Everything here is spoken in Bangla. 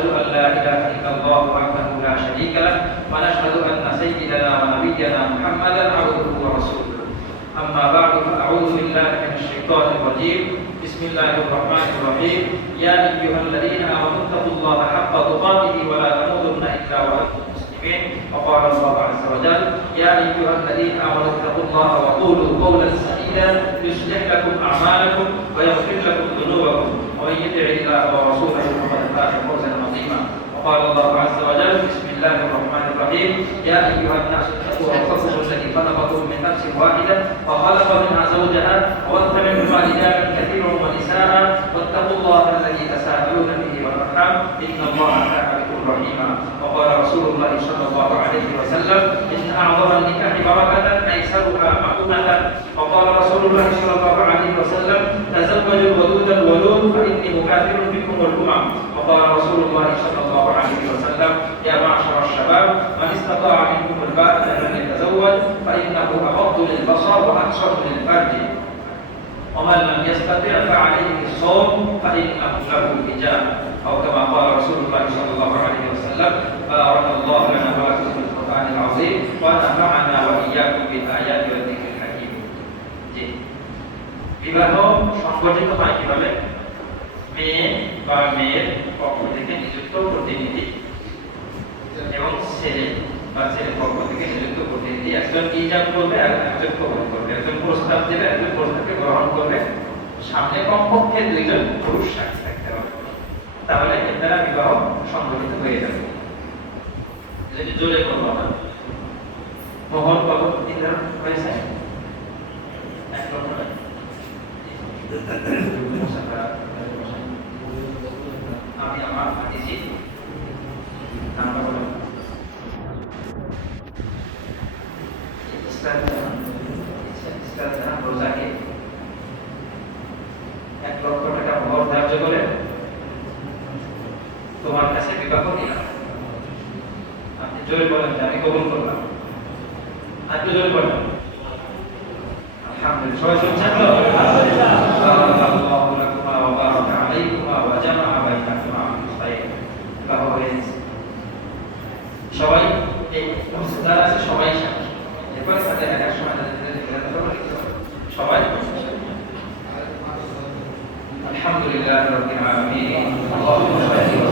ونشهد أن لا إله إلا الله وحده لا شريك له ونشهد أن سيدنا ونبينا محمدا عبده ورسوله أما بعد فأعوذ بالله من الشيطان الرجيم بسم الله الرحمن الرحيم يا أيها الذين آمنوا اتقوا الله حق تقاته ولا تموتن إلا وأنتم مسلمين وقال الله عز وجل يا أيها الذين آمنوا اتقوا الله وقولوا قولا سديدا يصلح لكم أعمالكم ويغفر لكم ذنوبكم ومن يطع الله ورسوله فقد فاز فوزا عظيما وقال الله عز وجل بسم الله الرحمن الرحيم يا أيها الناس اتقوا ربكم الذي خلقكم من نفس واحدة وخلق منها زوجها وبث منهما رجالا كثيرا ونساء واتقوا الله الذي تساءلون به والأرحام إن الله كان بكم رحيما وقال رسول الله صلى الله عليه وسلم إن أعظم النكاح بركة أيسرها مؤونة وقال رسول الله صلى الله عليه وسلم تزوجوا الودود الولود فإني مكافر بكم الأمم وقال رسول الله صلى الله عليه وسلم يا معشر الشباب من استطاع منكم الباءة فليتزوج فإنه أغض للبصر وأحسن للفرج ومن لم يستطع فعليه الصوم فإنه له وجاء أو كما قال رسول الله صلى الله عليه وسلم بارك الله لنا ولكم في القرآن العظيم ونفعنا وإياكم بالآيات والذكر الحكيم. বিবাহ সংগঠিত হয় কিভাবে? মেয়ে বা মেয়ের পক্ষ থেকে নিযুক্ত প্রতিনিধি এবং ছেলে বা ছেলের পক্ষ থেকে নিযুক্ত প্রতিনিধি একজন ইজাব করবে আর একজন কবুল করবে, একজন প্রস্তাব দেবে একজন প্রস্তাবকে গ্রহণ করবে, সামনে কমপক্ষে দুইজন পুরুষ সাক্ষী থাকতে হবে, তাহলে এর দ্বারা বিবাহ সংগঠিত হয়ে যাবে। যদি জোরে করবো আমরা মোহর কত নির্ধারণ হয়েছে? 1 লক্ষ টাকা। আমি আমার হাদিসি নাম্বার বলুন। ইসলাম রোজাকে 1 লক্ষ টাকা মোহর ধার্য করে তোমার কাছে বিবাহ দিলাম। আপনি জোরে বলেন যে আমি কবুল করলাম। আপনি জোরে বলেন আলহামদুলিল্লাহ। সবাই শুনছেন তো? আলহামদুলিল্লাহ। আল্লাহু লাকুমা ওয়া বারাকা আলাইকুমা ওয়া জামাআ বাইনাকুমা ফিল খায়র। বিবাহ হয়েছে। সবাই এই যারা আছে সবাই সাক্ষী। এরপরে সাথে এক সময় সবাই আলহামদুলিল্লাহ রাব্বিল আলামিন। আল্লাহুম্মা